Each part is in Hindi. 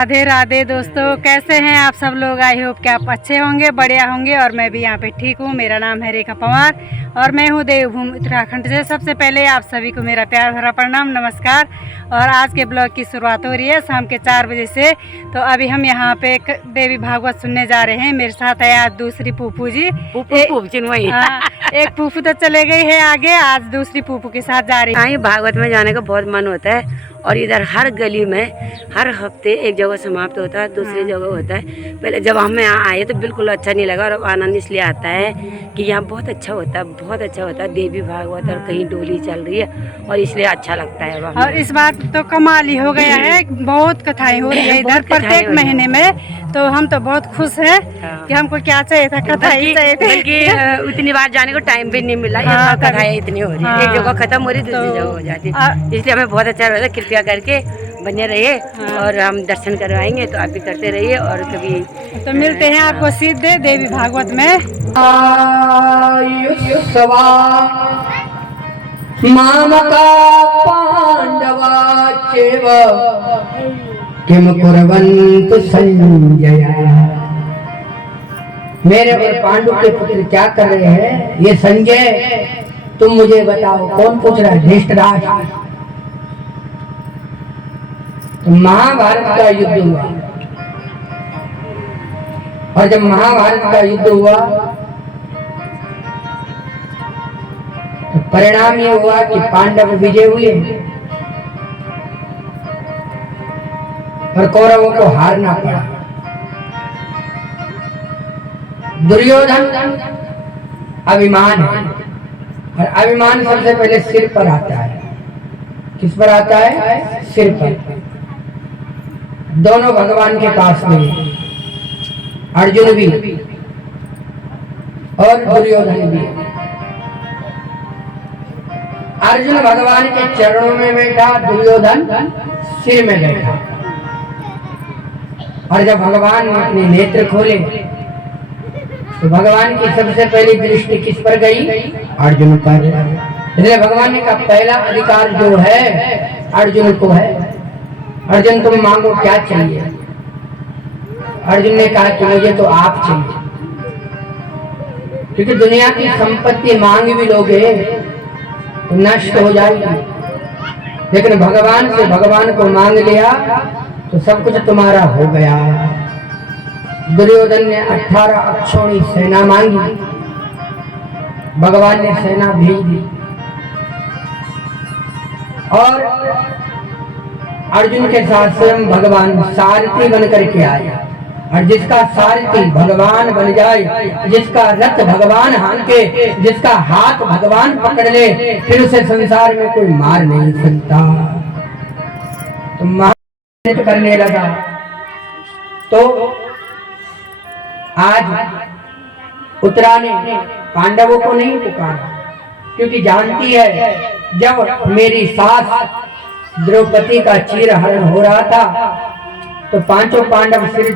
राधे राधे दोस्तों, कैसे हैं आप सब लोग। आई होप कि आप अच्छे होंगे, बढ़िया होंगे और मैं भी यहाँ पे ठीक हूँ। मेरा नाम है रेखा पवार और मैं हूँ देवभूमि उत्तराखंड से। सबसे पहले आप सभी को मेरा प्यार भरा प्रणाम, नमस्कार। और आज के ब्लॉग की शुरुआत हो रही है शाम के 4 बजे से। तो अभी हम यहाँ पे एक देवी भागवत सुनने जा रहे हैं। मेरे साथ है आज दूसरी फूफू जी। एक फूफू तो चले गई है आगे, आज दूसरी फूफू के साथ जा रही है। भागवत में जाने का बहुत मन होता है और इधर हर गली में हर हफ्ते एक जगह समाप्त होता है, दूसरी जगह होता है। पहले जब हम यहाँ आए तो बिल्कुल अच्छा नहीं लगा और अब आनंद इसलिए आता है कि यहाँ बहुत अच्छा होता है, बहुत अच्छा होता है। देवी भागवत और कहीं डोली चल रही है और इसलिए अच्छा लगता है। और इस बार तो कमाल ही हो गया है, बहुत कथाएं हो रही है इधर प्रत्येक महीने में। तो हम तो बहुत खुश हैं कि हमको क्या चाहिए था, कथा ही चाहिए थी। बल्कि उतनी बार जाने को टाइम भी नहीं मिला। कथाएं इतनी हो रही है, एक जगह खत्म हो रही दूसरी जगह हो जाती, इसलिए हमें बहुत अच्छा लगा। कृपया करके बने रहिए और हम दर्शन करवाएंगे, तो आप भी करते रहिए। और कभी तो मिलते हैं आपको सीधे देवी भागवत में। मामका पांडवा चेव किम कुर्वन्तु संजय। मेरे और पांडु के पुत्र क्या कर रहे हैं ये संजय, तुम मुझे बताओ। कौन पूछ रहा है? धृतराष्ट्र। तो महाभारत का युद्ध हुआ और जब महाभारत का युद्ध हुआ तो परिणाम ये हुआ कि पांडव विजय हुए और कौरवों को हारना पड़ा। दुर्योधन अभिमान है और अभिमान सबसे पहले सिर पर आता है। किस पर आता है? सिर पर। दोनों भगवान के पास गए, अर्जुन भी और दुर्योधन भी। अर्जुन भगवान के चरणों में बैठा, दुर्योधन सिर में बैठा। और जब भगवान ने अपने नेत्र खोले तो भगवान की सबसे पहली दृष्टि किस पर गई? अर्जुन पर। इसलिए भगवान ने कहा पहला अधिकार जो है अर्जुन को है। अर्जुन तुम मांगो, क्या चाहिए? अर्जुन ने कहा कि मुझे तो आप चाहिए, क्योंकि दुनिया की संपत्ति मांग भी लोगे तो नष्ट हो जाएगी, लेकिन भगवान से भगवान को मांग लिया तो सब कुछ तुम्हारा हो गया। दुर्योधन ने 18 अक्षौणी सेना मांगी, भगवान ने सेना भेज दी और अर्जुन के साथ स्वयं भगवान सारथी बन करके आया। और जिसका सारथी भगवान बन जाए, जिसका रथ भगवान हांके, जिसका हाथ भगवान पकड़ ले, फिर उसे संसार में कोई मार नहीं सकता। तो मेहनत करने लगा। तो आज उत्तरा ने पांडवों को नहीं पुकारा, क्योंकि जानती है जब मेरी सास द्रौपदी का चीरहरण हो रहा था तो पांचों पांडव सिर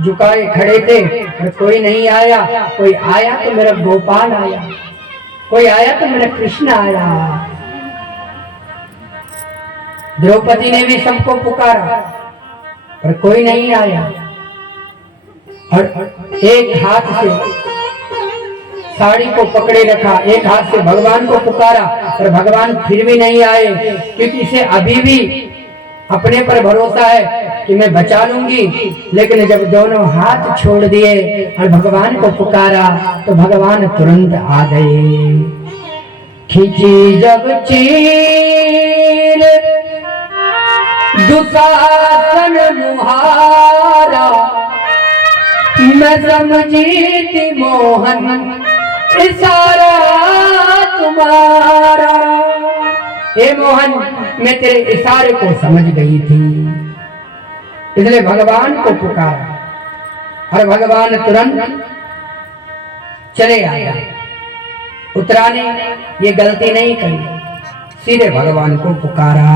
झुकाए खड़े थे और कोई नहीं आया। कोई आया तो मेरा गोपाल आया, कोई आया तो मेरा कृष्ण आया। द्रौपदी ने भी सबको पुकारा पर कोई नहीं आया। और एक हाथ से साड़ी को पकड़े रखा, एक हाथ से भगवान को पुकारा और भगवान फिर भी नहीं आए, क्योंकि इसे अभी भी अपने पर भरोसा है कि मैं बचा लूंगी। लेकिन जब दोनों हाथ छोड़ दिए और भगवान को पुकारा तो भगवान तुरंत आ गए। खींची जब चीर दुशासन मुहारा, मैं समझी थी मोहन इशारा तुम्हारा। हे मोहन, मैं तेरे इशारे को समझ गई थी, इसलिए भगवान को पुकारा और भगवान तुरंत चले आया। उत्तरा ने ये गलती नहीं करी, सीधे भगवान को पुकारा।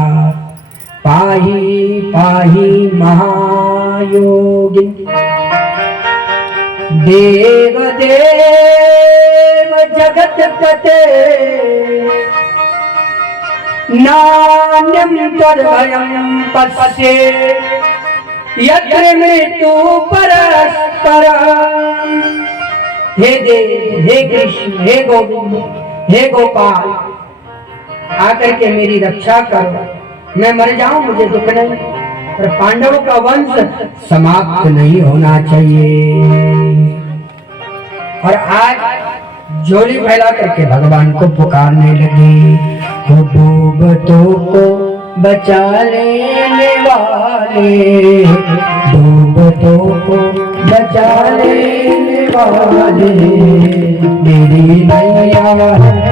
पाही पाही महायोगी देव देव जगत पते, नान्यं तद्भयं पश्ये यत्र मृत्यु परस्पर। हे देव, हे कृष्ण, हे गोविंद, हे गोपाल, आकर के मेरी रक्षा करो, मैं मर जाऊं मुझे दुख नहीं, पर पांडवों का वंश समाप्त नहीं होना चाहिए। और आज झोली फैला करके भगवान को पुकारने लगी, हो डूबतों को बचा लेने वाले, डूबतों को बचा लेने वाले, मेरी नैया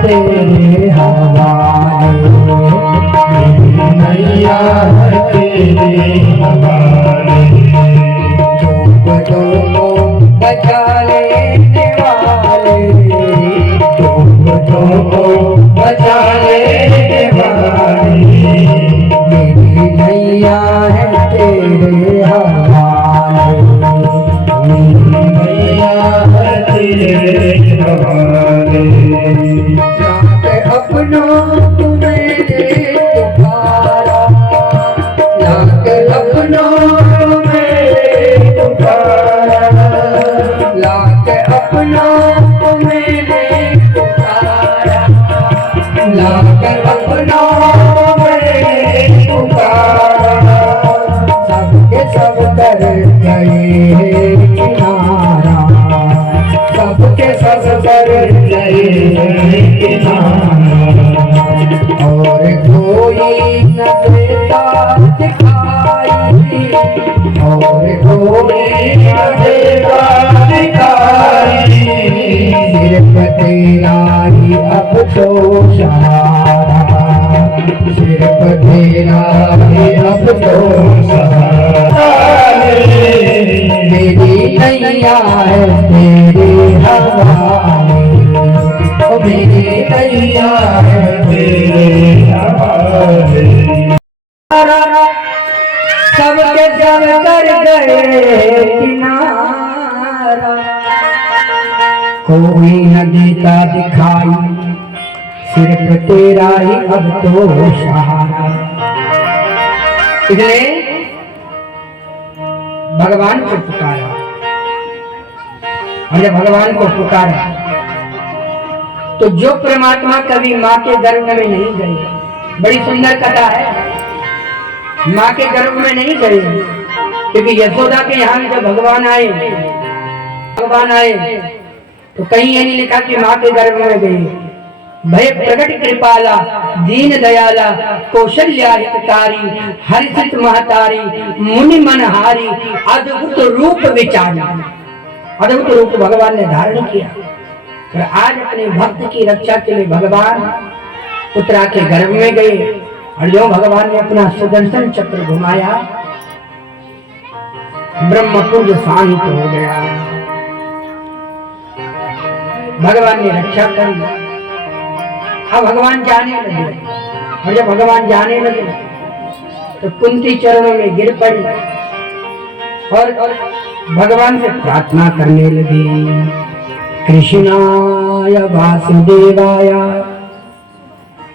तेरे हवाले, मेरी नैया तेरे हवाले, डूबतों को बचा लेने वाले, डूबतों को बचा लेने वाले, मेरी नैया है तेरे हवाले, मेरी नैया है तेरे हवाले। लाके अपनों तुम्हें पुकारा, लाके अपनों तुम्हें पुकारा, लाके अपनों तुम्हें पुकारा, लाके अपनों सबके सब कर गए किनारा, सबके सब कर गए किनारा, और कोई न देता दिखाई, और कोई न देता दिखाई, सिर्फ तेरा ही अब तो सहारा, सिर्फ तेरा ही अब तो सहारा, मेरी नैया है तेरे हवाले, ओ मेरी नैया है तेरे हवाले। सबके सब कर गए किनारा, कोई न देता दिखाई, सिर्फ तेरा ही अब तो सहारा। इसलिए भगवान को पुकारा, और जब भगवान को पुकारा तो जो परमात्मा कभी माँ के गर्भ में नहीं गए, बड़ी सुंदर कथा है, माँ के गर्भ में नहीं गए, क्योंकि यशोदा के यहाँ जब भगवान आए तो कहीं ये नहीं लिखा कि माँ के गर्भ में गए। भय प्रकट कृपाला, दीन दयाला, कौशल्या हितकारी, हर्षित महतारी, मुनि मनहारी, अद्भुत रूप विचारी। अद्भुत रूप भगवान ने धारण किया, और आज अपने भक्त की रक्षा के लिए भगवान उत्तरा के गर्भ में गए, और जो भगवान ने अपना सुदर्शन चक्र घुमाया, ब्रह्मपुर शांत हो गया, भगवान ने रक्षा कर ली। अब भगवान जाने लगे, और जब भगवान जाने लगे तो कुंती चरणों में गिर पड़ी और भगवान से प्रार्थना करने लगी, कृष्णाय वासुदेवाय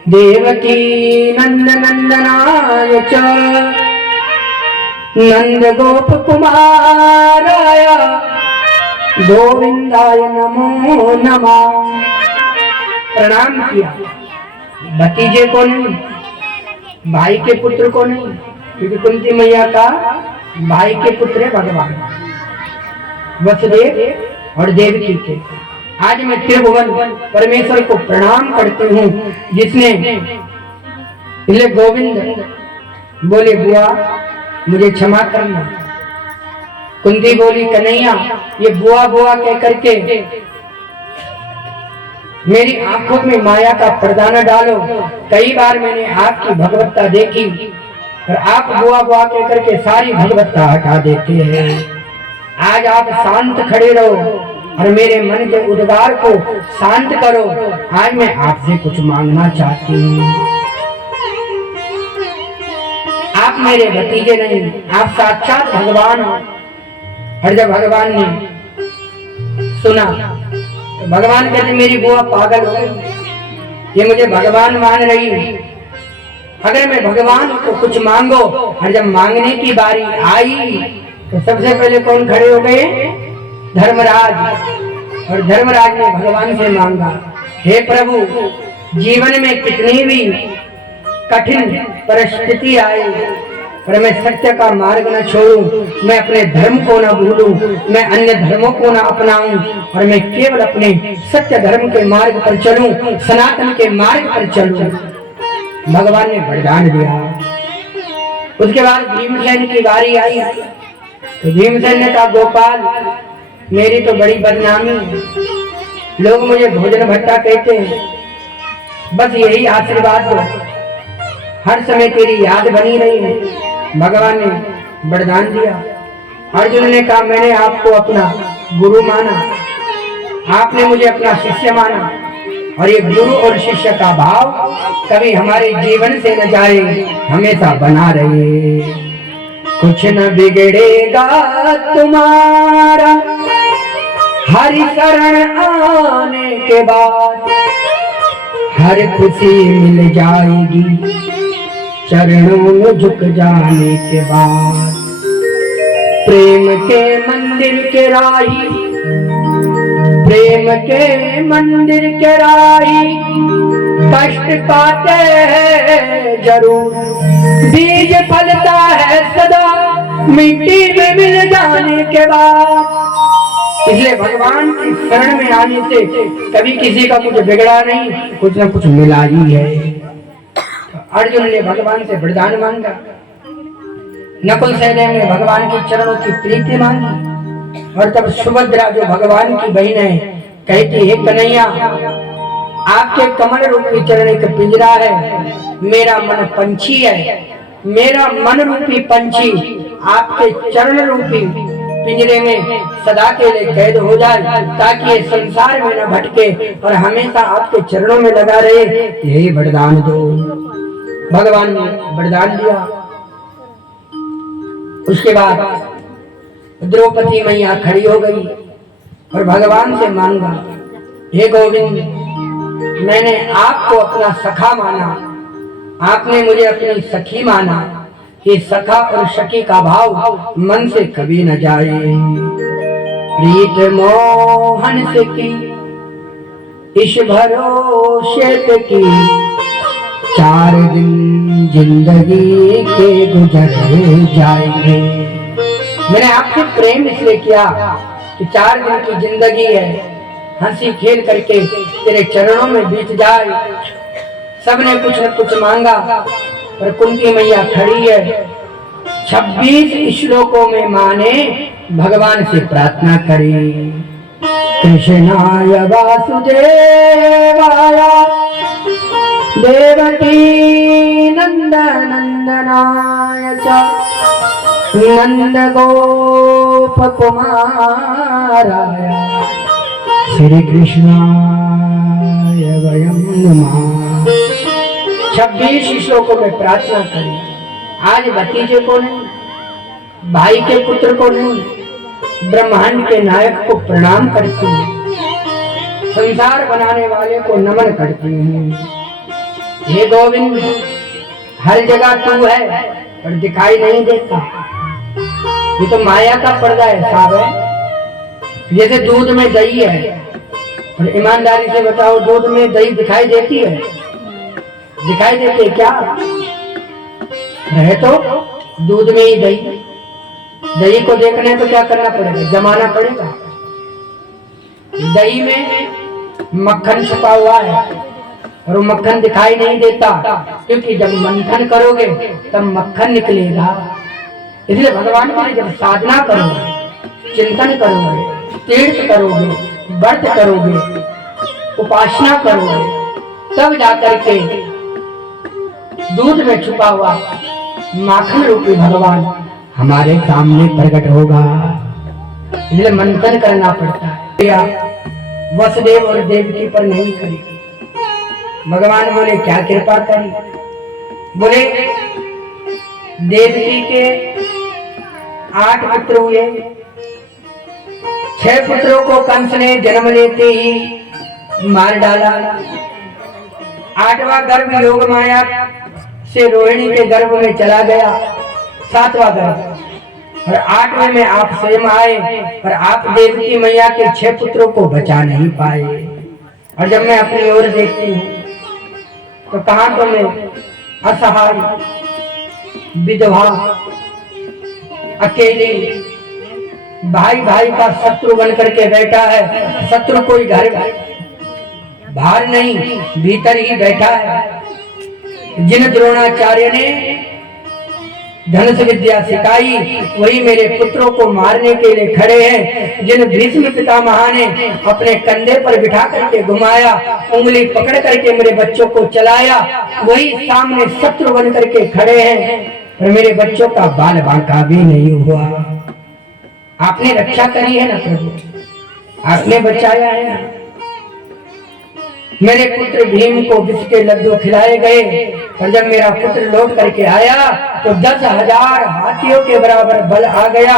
देवकी नंदनंदनाय च नंद गोप कुमाराय गोविंदाय नमो नमः। प्रणाम किया, भतीजे को नहीं, भाई के पुत्र को नहीं, क्योंकि कुंती मैया का भाई के पुत्र है भगवान वसुदेव और देवकी के। आज मैं त्रिभुवन परमेश्वर को प्रणाम करती हूँ, जिसने इसलिए गोविंद बोले बुआ मुझे क्षमा करना। कुंती बोली कन्हैया ये बुआ बुआ कह करके मेरी आंखों में माया का पर्दा न डालो। कई बार मैंने आपकी भगवत्ता देखी और आप बुआ बुआ कह करके सारी भगवत्ता हटा देते हैं। आज आप शांत खड़े रहो और मेरे मन के उद्गार को शांत करो। आज मैं आपसे कुछ मांगना चाहती हूँ। आप मेरे भतीजे नहीं, आप साक्षात भगवान हो। और जब भगवान ने सुना तो भगवान कहते मेरी बुआ पागल हो गई, ये मुझे भगवान मान रही अगर मैं भगवान को कुछ मांगो, और जब मांगने की बारी आई तो सबसे पहले कौन खड़े हो गए? धर्मराज। और धर्मराज ने भगवान से मांगा, हे प्रभु, जीवन में कितनी भी कठिन परिस्थिति आए पर मैं सत्य का मार्ग न छोड़ूं, मैं अपने धर्म को न भूलूं, मैं अन्य धर्मों को न अपनाऊं और मैं केवल अपने सत्य धर्म के मार्ग पर चलूं, सनातन के मार्ग पर चलूं। भगवान ने वरदान दिया। उसके बाद भीमसेन की बारी आई तो भीमसेन ने कहा, गोपाल, मेरी तो बड़ी बदनामी है, लोग मुझे भोजन भट्टा कहते हैं, बस यही आशीर्वाद दो, हर समय तेरी याद बनी रही है। भगवान ने वरदान दिया। अर्जुन ने कहा, मैंने आपको अपना गुरु माना, आपने मुझे अपना शिष्य माना, और ये गुरु और शिष्य का भाव कभी हमारे जीवन से न जाए, हमेशा बना रहे। कुछ न बिगड़ेगा तुम्हारा हरि शरण आने के बाद, हर खुशी मिल जाएगी चरणों में झुक जाने के बाद। प्रेम के मंदिर के राही, प्रेम के मंदिर के राही कष्ट पाते हैं जरूर, बीज फलता है सदा मिट्टी में मिल जाने के बाद। इसलिए भगवान की शरण में आने से कभी किसी का कुछ बिगड़ा नहीं, कुछ न कुछ मिला ही है। अर्जुन ने भगवान से वरदान मांगा, नकुल सहदेव ने भगवान के चरणों की प्रीति मांगी, और तब सुभद्रा जो भगवान की बहन है कहती, हे कन्हैया, आपके कमल रूपी चरण एक पिंजरा है, मेरा मन पंछी है, मेरा मन रूपी पंछी आपके चरण रूपी पिंजरे में सदा के लिए कैद हो जाए, ताकि ये संसार में न भटके और हमेशा आपके चरणों में लगा रहे। यही वरदान दो। भगवान ने वरदान दिया। उसके बाद द्रौपदी मैया खड़ी हो गई और भगवान से मांगा, हे गोविंद, मैंने आपको अपना सखा माना, आपने मुझे अपनी सखी माना, ये सखा और सखी का भाव मन से कभी न जाए। प्रीत मोहन से की इस भरोसे पे की, 4 दिन जिंदगी के गुजर जाएंगे। मैंने आपसे प्रेम इसलिए किया कि 4 दिन की जिंदगी है, हंसी खेल करके तेरे चरणों में बीत जाए। सबने कुछ न कुछ मांगा, पर कुंती मैया खड़ी है। 26 श्लोकों में माँ ने भगवान से प्रार्थना करी, कृष्णाय वासुदेवाय देवकी नंदनंदनाय च नंद गोप कुमाराय श्री कृष्णाय वयं नमः। 26 श्लोकों में प्रार्थना करी। आज भतीजे को नहीं, भाई के पुत्र को नहीं, ब्रह्मांड के नायक को प्रणाम करती हूँ, संसार बनाने वाले को नमन करती हूँ। हे गोविंद, हर जगह तू है पर दिखाई नहीं देता। ये तो माया का पर्दा है साहब है। जैसे दूध में दही है, और ईमानदारी से बताओ, दूध में दही दिखाई देती है? दिखाई देती है क्या? रहे तो दूध में ही दही। दही को देखने तो क्या करना पड़ेगा? जमाना पड़ेगा। दही में मक्खन छुपा हुआ है और वो मक्खन दिखाई नहीं देता, क्योंकि जब मंथन करोगे तब मक्खन निकलेगा। इसलिए भगवान के लिए जब साधना करोगे, चिंतन करोगे, तीर्थ करोगे, व्रत करोगे, उपासना करोगे, तब जाकर के दूध में छुपा हुआ माखन रूपी भगवान हमारे सामने प्रकट होगा। इसलिए मंथन करना पड़ता है। वसुदेव और देवकी पर नहीं करी। भगवान बोले क्या कृपा करी? बोले देवकी के 8 पुत्र हुए, 6 पुत्रों को कंस ने जन्म लेते ही मार डाला। 8वां गर्भ योग माया से रोहिणी के गर्भ में चला गया, 7वां गर्भ, और 8वें में आप स्वयं आए, पर आप देवकी मैया के 6 पुत्रों को बचा नहीं पाए। और जब मैं अपनी ओर देखती हूँ तो कहाँ तो मैं असहाय विधवा अकेली, भाई भाई का शत्रु बन करके बैठा है। शत्रु कोई घर बाहर नहीं, भीतर ही बैठा है। जिन द्रोणाचार्य ने धनुष विद्या सिखाई वही मेरे पुत्रों को मारने के लिए खड़े हैं। जिन भीष्म पितामह ने अपने कंधे पर बिठा करके घुमाया, उंगली पकड़ करके मेरे बच्चों को चलाया, वही सामने शत्रु बन करके खड़े हैं। और मेरे बच्चों का बाल बांका भी नहीं हुआ। आपने रक्षा करी है ना प्रभु, आपने बचाया है ना। मेरे पुत्र भीम को विष के लड्डू खिलाए गए, और जब मेरा पुत्र लौट करके आया तो 10,000 हाथियों के बराबर बल आ गया।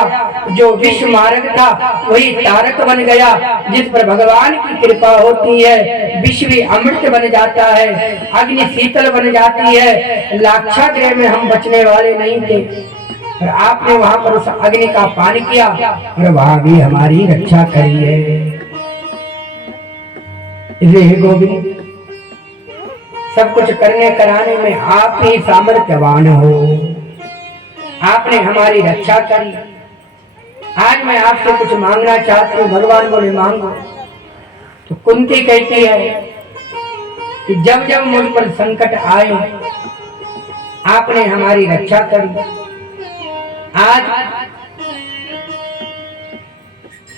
जो विष मार्ग था वही तारक बन गया। जिस पर भगवान की कृपा होती है विष भी अमृत बन जाता है, अग्नि शीतल बन जाती है। लाक्षागृह में हम बचने वाले नहीं थे, और आपने वहां पर उस अग्नि का पान किया और वहां भी हमारी रक्षा करी है। इसलिए गोविंद, सब कुछ करने कराने में आप ही सामर्थ्यवान हो। आपने हमारी रक्षा करी। आज मैं आपसे कुछ मांगना चाहती हूँ। भगवान बोले मांगो। तो कुंती कहती है कि जब जब मुझ पर संकट आए आपने हमारी रक्षा करी। आज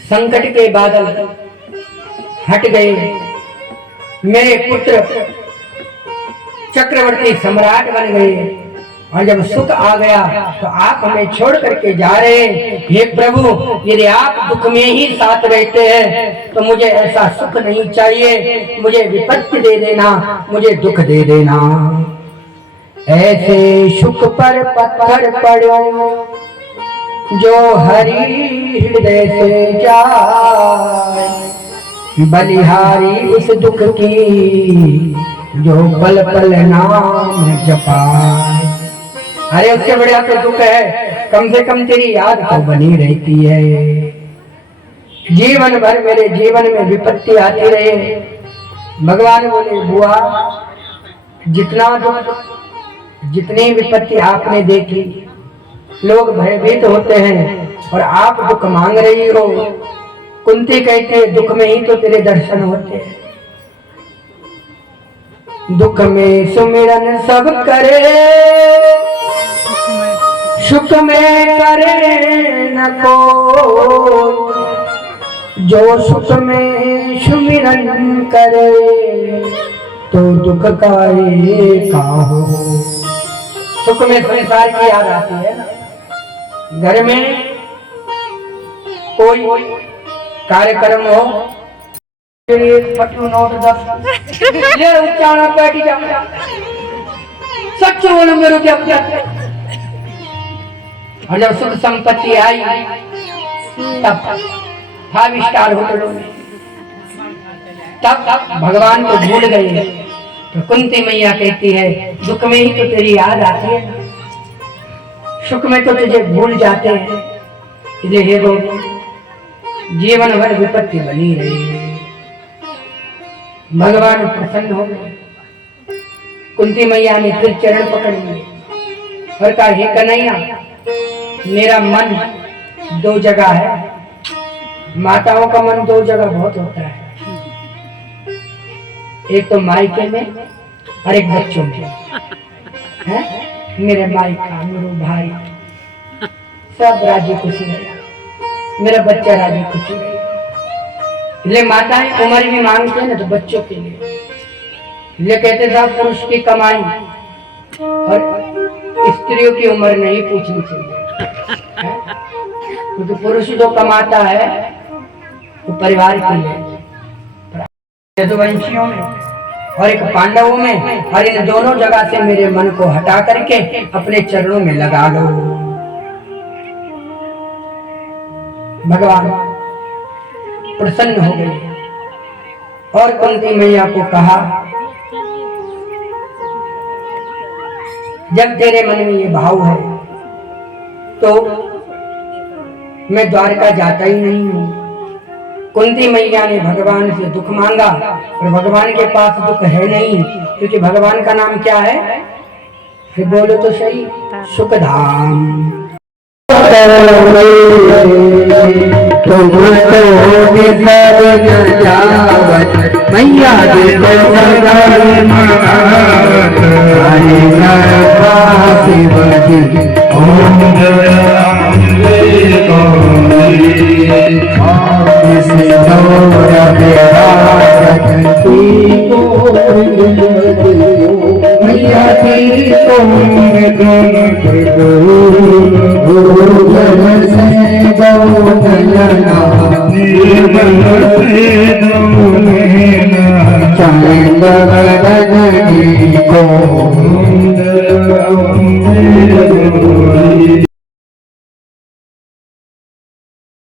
संकट के बादल हट गए, मेरे पुत्र चक्रवर्ती सम्राट बन गए, और जब सुख आ गया तो आप हमें छोड़ करके जा रहे हैं। हे प्रभु, यदि आप दुख में ही साथ रहते हैं तो मुझे ऐसा सुख नहीं चाहिए। मुझे विपत्ति दे देना, मुझे दुख दे देना। ऐसे सुख पर पत्थर पड़ो जो हरि हृदय से जाए, बलिहारी उस दुख की जो पल पल नाम जपाए। अरे उससे बढ़िया तो दुख है, कम से कम तेरी याद तो बनी रहती है। जीवन भर मेरे जीवन में विपत्ति आती रहे। भगवान बोले बुआ, जितना दुख जितनी विपत्ति आपने देखी, लोग भयभीत होते हैं और आप दुख मांग रही हो। कुंती कहती है दुख में ही तो तेरे दर्शन होते हैं। दुख में सुमिरन सब करे, सुख में करे न कोई। जो सुख में सुमिरन करे तो दुख का हो। सुख में संसार की याद आती है ना, घर में कोई कार्यक्रम हो, पट्टू नोट 10 ले उच्चारण बैठी जा, सच्चो बोलो मेरे क्या क्या। और जब सुख संपत्ति आई तब 5 स्टार होटलों में, तब भगवान को भूल गए। तो कुंती मैया कहती है दुख में ही तो तेरी याद आती है, सुख में तो तुझे भूल जाते हैं। इसलिए हे गोविंद, जीवन भर विपत्ति बनी रही। भगवान प्रसन्न हो गए। कुंती मैया ने फिर चरण पकड़ लिए और कहा हे कन्हैया, मेरा मन 2 जगह है। माताओं का मन 2 जगह बहुत होता है, एक तो मायके में और एक बच्चों में है। मेरे मायका, मेरे भाई सब राजी खुशी रहे, मेरा बच्चा राजी खुशी रहे। इसलिए माताएं उम्र भी मांगते हैं ना तो बच्चों के लिए। इसलिए कहते साहब पुरुष की कमाई और स्त्रियों की उम्र नहीं पूछनी चाहिए, क्योंकि पुरुष जो कमाता है वो परिवार के लिए। यदुवंशियों में और एक पांडवों में, और इन दोनों जगह से मेरे मन को हटा करके अपने चरणों में लगा लो। भगवान प्रसन्न हो गए और कुंती मैया को कहा जब तेरे मन में ये भाव है तो मैं द्वारका जाता ही नहीं हूँ। कुंती मैया ने भगवान से दुख मांगा और भगवान के पास दुख है नहीं, क्योंकि भगवान का नाम क्या है? फिर बोलो तो सही, सुखधाम। मैया को